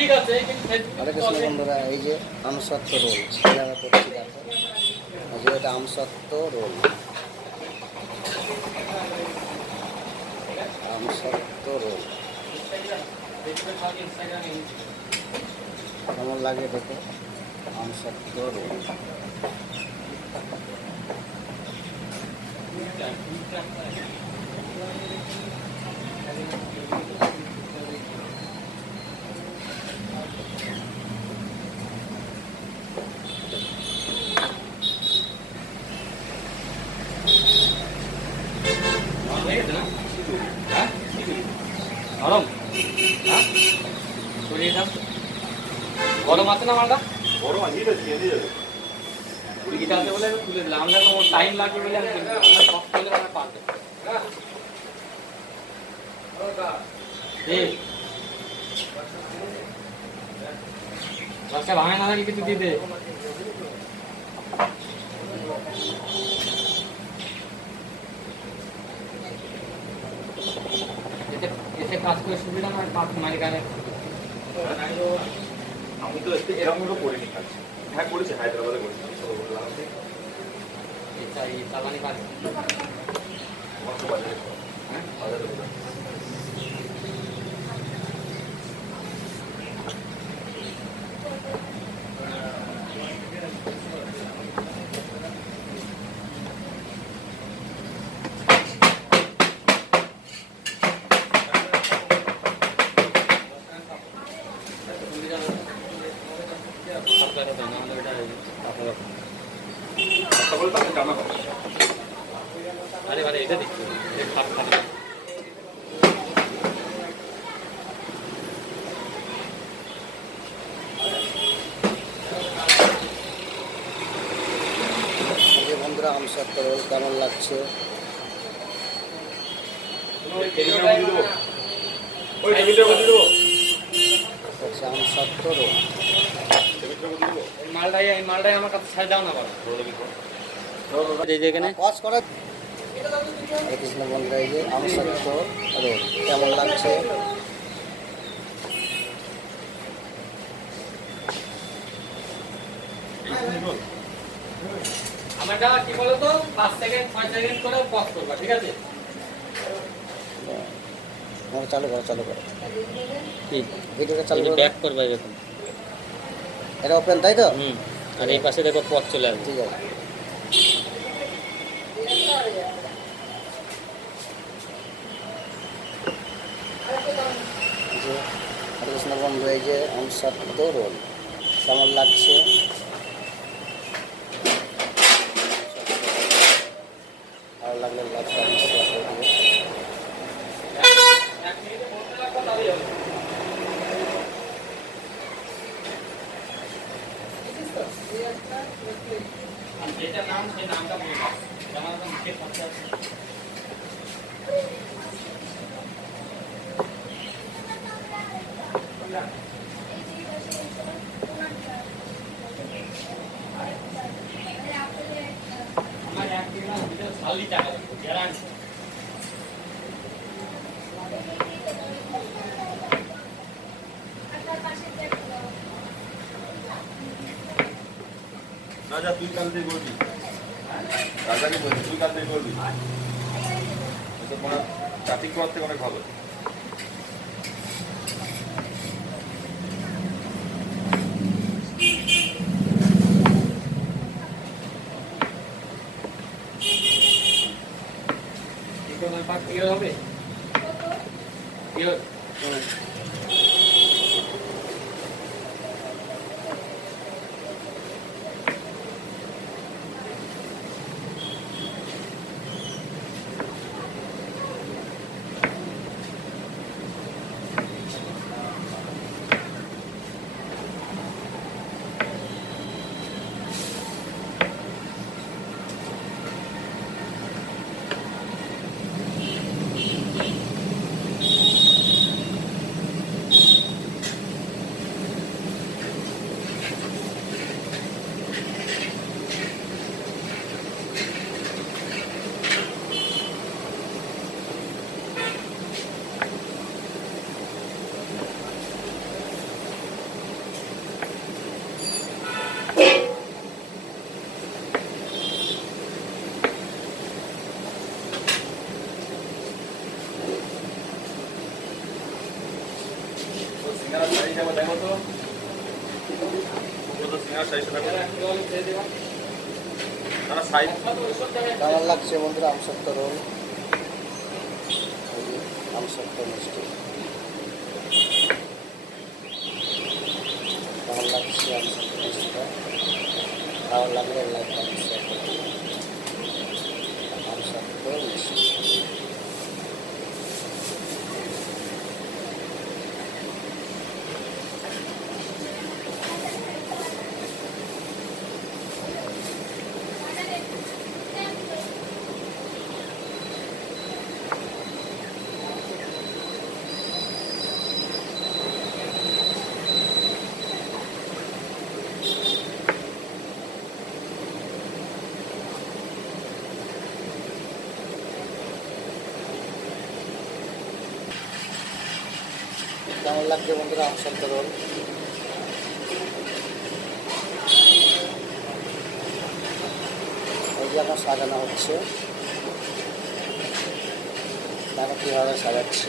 হরে কৃষ্ণ বন্ধুরা, এই যে আমসত্ব রোল কিভাবে করছি দেখো। এই যে এটা আমসত্ব রোল, আমসত্ব রোল কেমন লাগে দেখো। আমসত্ব রোল গরম আছে না মালটা? গরম আছে, কুড়িটা আছে বলে তুলে দিলাম। আমরা তো টাইম লাগবে বলে আমি সব তুলে আমরা পারবো। বাচ্চা ভাঙে না নাকি কিছু দিতে? এতে কাজ করে সুবিধা নয় পাঁচ মালিকানের। আমি তো এরকম করিনি কাজ। হ্যাঁ করেছি, হায়দ্রাবাদে করেছি। এই চালানি কাজ হ্যাঁ বাজারে আরে মানে এটা দেখছি বন্ধুরা, আমসত্ব রোল কেমন লাগছে। আমসত্ব রোল মালটাই আমার কাছে ছাড় দাও না বাবা। যেখানে কাজ করা। হরে কৃষ্ণ বন্ধুরা, এই যে আমসত্ব রোল কেমন লাগছে। আমারটা কি বলো তো 5 সেকেন্ড 6 সেকেন্ড করে পজ করবা, ঠিক আছে? চালু করো ঠিক ভিডিওটা চালু করো। ব্যাক করবা এরকম। এটা ওপেন তাই তো? আর এই পাশে দেখো পজ চলে আসবে। ঠিক আছে। যে হরে কৃষ্ণ বন্ধু, এই যে আমসত্ব রোল কেমন লাগছে। ভালো লাগলে লাইক কমেন্ট শেয়ার করে দিও। যেটা নাম সেই নামটা বলবো। আমার নাম মুখে কথা আছে। আমার এক দিন ভিডিও খালি টাকা গ্যারান্টি। না যা তুই কাল থেকে করবি, রাজাকে বলছি তুই কাল থেকে করবি। তোমার ট্রাফিক করার থেকে অনেক ভালো। ক্লিয়ার হবে? ক্লিয়ার সাইজ আমার দেখো তো কত সিঙ্গার সাইজটা দেখো না সাইজ কেমন লাগছে বন্ধুরা আমসত্ব রোল? এই যে আমসত্ব মিষ্টি কেমন লাগছে আমসত্ব মিষ্টিটা? ভালো লাগলে লাইক কমেন্ট শেয়ার করুন। আমসত্ব মিষ্টি কেমন লাগছে বন্ধুরা আমসত্ব রোল? এই যে এখন সাজানো হচ্ছে, দেখো কীভাবে সাজাচ্ছি।